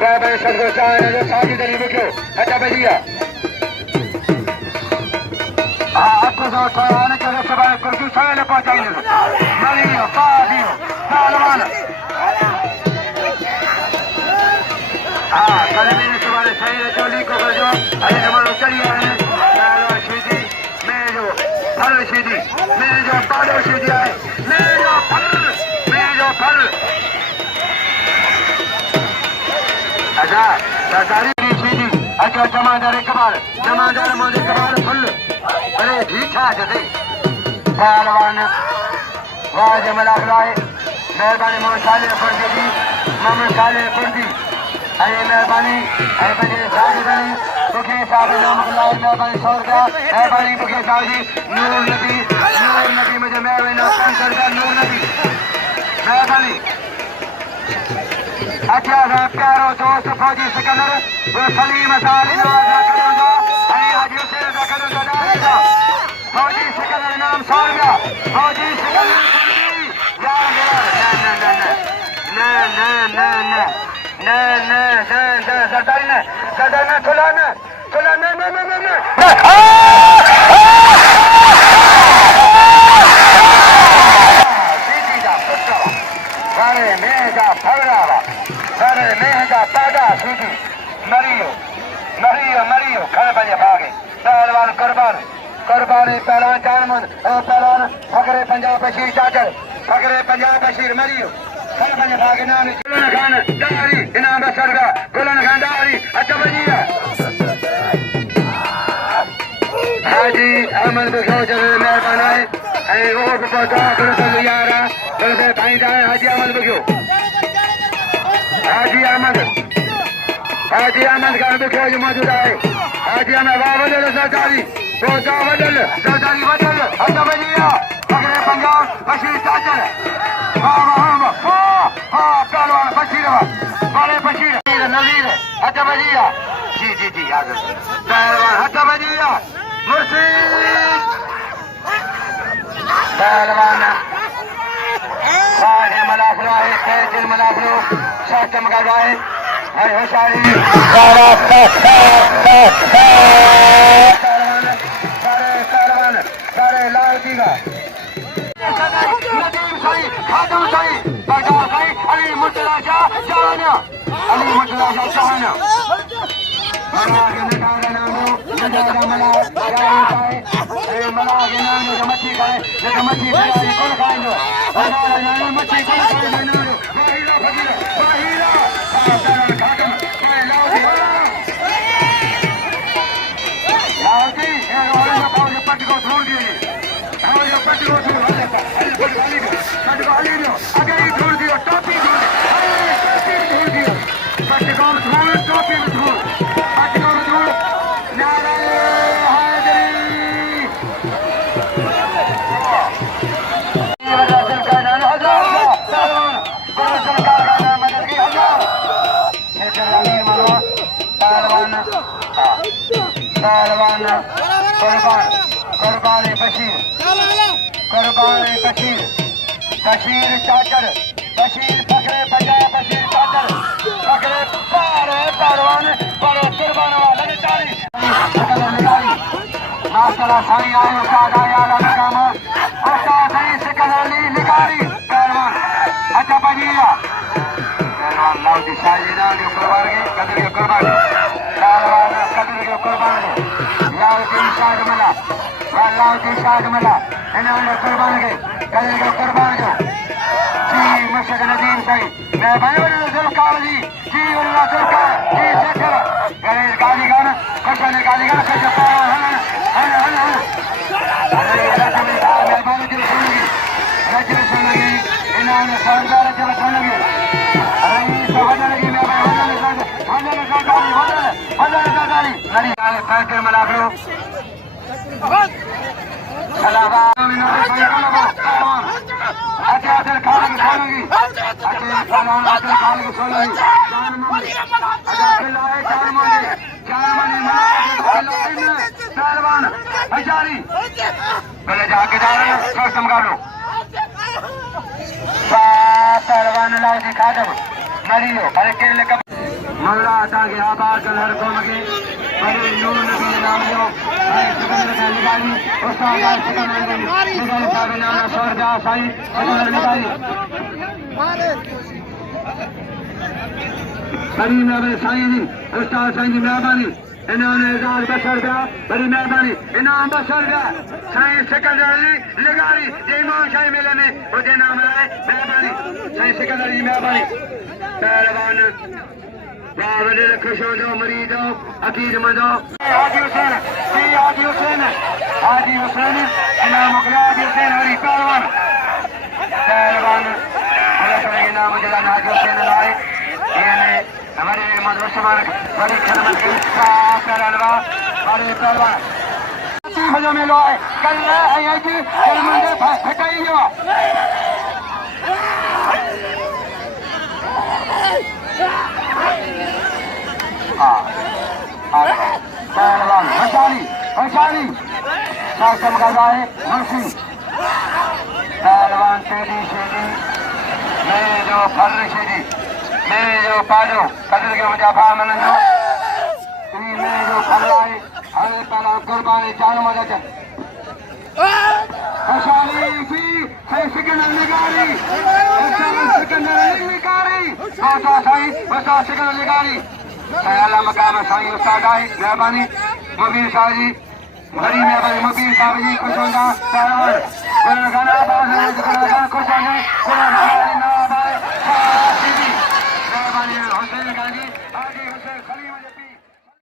मैं सबको चाहे साथी दली बुक्यो अच्छा भैया आपको जो आने के लिए सब कुर्सी साले पहुंचाएंगे मरियो पादियो पहलवान कल मेरे सुबह सही चोली को जो अरे हमारा चलिए पहलवान शीदी मैं जो फल शीदी मैं जो पालो शीदी आए मैं जो फल अच्छा सरकारी शीदी अच्छा जमादार मोदी कबाल फुल अरे ठीक ठाक है पहलवान वाज मलाखरा मेहरबानी मोहम्मद साले फर्जी अरे मेहरबानी अरे बजे साजिदनी दुखी साहब नाम अल्लाह मेहरबानी 100 रुपया मेहरबानी दुखी साहब जी नूर नबी मुझे मेहरबानी काम करता नूर नबी मेहरबानी अच्छा प्यारो दोस्त फौजी सिकंदर वो सलीम साली नवाज करूंगा अरे आज उसे करूंगा फौजी सिकंदर नाम 100 रुपया फौजी सिकंदर सरदार महंगा पैदा सीधी मरियो खड़े बजे भागे पहलवान कुर्बानी पहलवान जानमन पहलवान फकरे पंजाब बशीर चाचर फकरे पंजाब बशीर मरियो खड़े बजे भागे नाम गुलन खान दारी इनाम सरगा गुलन खान दारी अच्छा बजिया हाजी अहमद बखौज मेहरबान है वो पहुंचा करो यारा तो भाई जाए हाजी अहमद बखो हाजी अहमद खान बखौज मौजूद है हाजी अहमद वावल सरदारी बदल अच्छा बजिया फकरे पंजाब बशीर चाचर पहलवान बशीर बड़े बशीर नजीर अच्छा बजिया जी पहलवान अच्छा बजिया मुर्शीद पहलवान वाज मलाखरा है तेज मलाखरो शाह चमका है होशियारी सारे लाल जी का नदीम सही खादम सही बगदार सही अली मुर्तजा शाह जहाना अली मुर्तजा शाह जहाना मला के नगारा नामो नगारा मला के नामो जो मच्छी खाए जो मच्छी खाए कौन खाएंगे नगारा नामो मच्छी कौन खाएंगे नामो बाहिरा खादम लाउजी ये रोले में पाओ ये पट को छोड़ दिए आओ ये पट को छोड़ पट को हली दो आगे ही छोड़ दियो टोपी छोड़ दियो पट को छोड़ टोपी छोड़ पट को छोड़ नारे हाजरी ये वजह का नाम हजार सरकार का नाम मदद की हजार ये जलाली मानो पहलवान कुर्बानी बशीर चाचर बशीर फकरे पंजाब बशीर चाचर फकरे पहलवान बड़े कुर्बान वाले तारी माशाल्लाह साईं आए उस्ताद आए आला मकाम उस्ताद सही सिकंदर निकारी पहलवान अच्छा बजिया पहलवान लाउदी शाही ना के कुर्बान के कदर के कुर्बान पहलवान कदर के कुर्बान लाउदी शाह मला इन्होंने कुर्बान के कदर के कुर्बान जो जी मुर्शिद नदीम सही मैं भाई बड़े जुल्कार जी अल्लाह जुल्कार जी शेखर गणेश गाली गाना कशन गाली गाना कश पारा हन अरे मेहरबानी जी सुनगी इन्होंने शानदार जब सुनगी अरे तो वजन की वजन गाली नरी पैसे मलाखरो सलावा अच्छा दिल खाने की सोनेगी अच्छा खाना दिल खाने की सोनेगी अच्छा खिलाए चार मनी पहलवान हजारी पहले जाके जा रहे हैं सोच समझा लो पहलवान लाओ जी खादम मरियो अरे केले का मौला ताकि आबाद कर हर कौम के बड़े नूर नबी नाम जो है सिकंदर का निगारी उस्ताद सिकंदर निगारी साहब नाम स्वर्ग साईं सिकंदर निगारी बड़ी मेहरबानी साईं जी उस्ताद साईं जी मेहरबानी इन्होंने एजाज बशर का बड़ी मेहरबानी इनाम बशर का साईं सिकंदर निगारी इमाम शाही मेले में मुझे नाम लाए मेहरबानी साईं सिकंदर जी मेहरबानी पहलवान बावले खुश हो जाओ मरीज हो अकीद मदो हाजी हुसैन इनाम हाजी हुसैन हरी पहलवान इनाम जला हाजी हुसैन लाए ये हमारे मदरसा बड़ी खिदमत के करवा बड़े पहलवान हजो में लो कल है जी कल मंदे फटाई जो पहलवान वैशाली शासन का है मुंशी पहलवान शेडी मैं जो फर शेडी मैं जो पाजो कदर के मुजाफा मननो मैं जो फर आए हरे पहला कुर्बानी चारों मदद वैशाली भी है सिकंदर निगारी सिकंदर निगारी सयाला मकाम साईं उस्ताद आई मेहरबानी मुबीर साहब जी बड़ी मेहरबानी मुबीर साहब जी खुश होगा पहलवान खुश होगा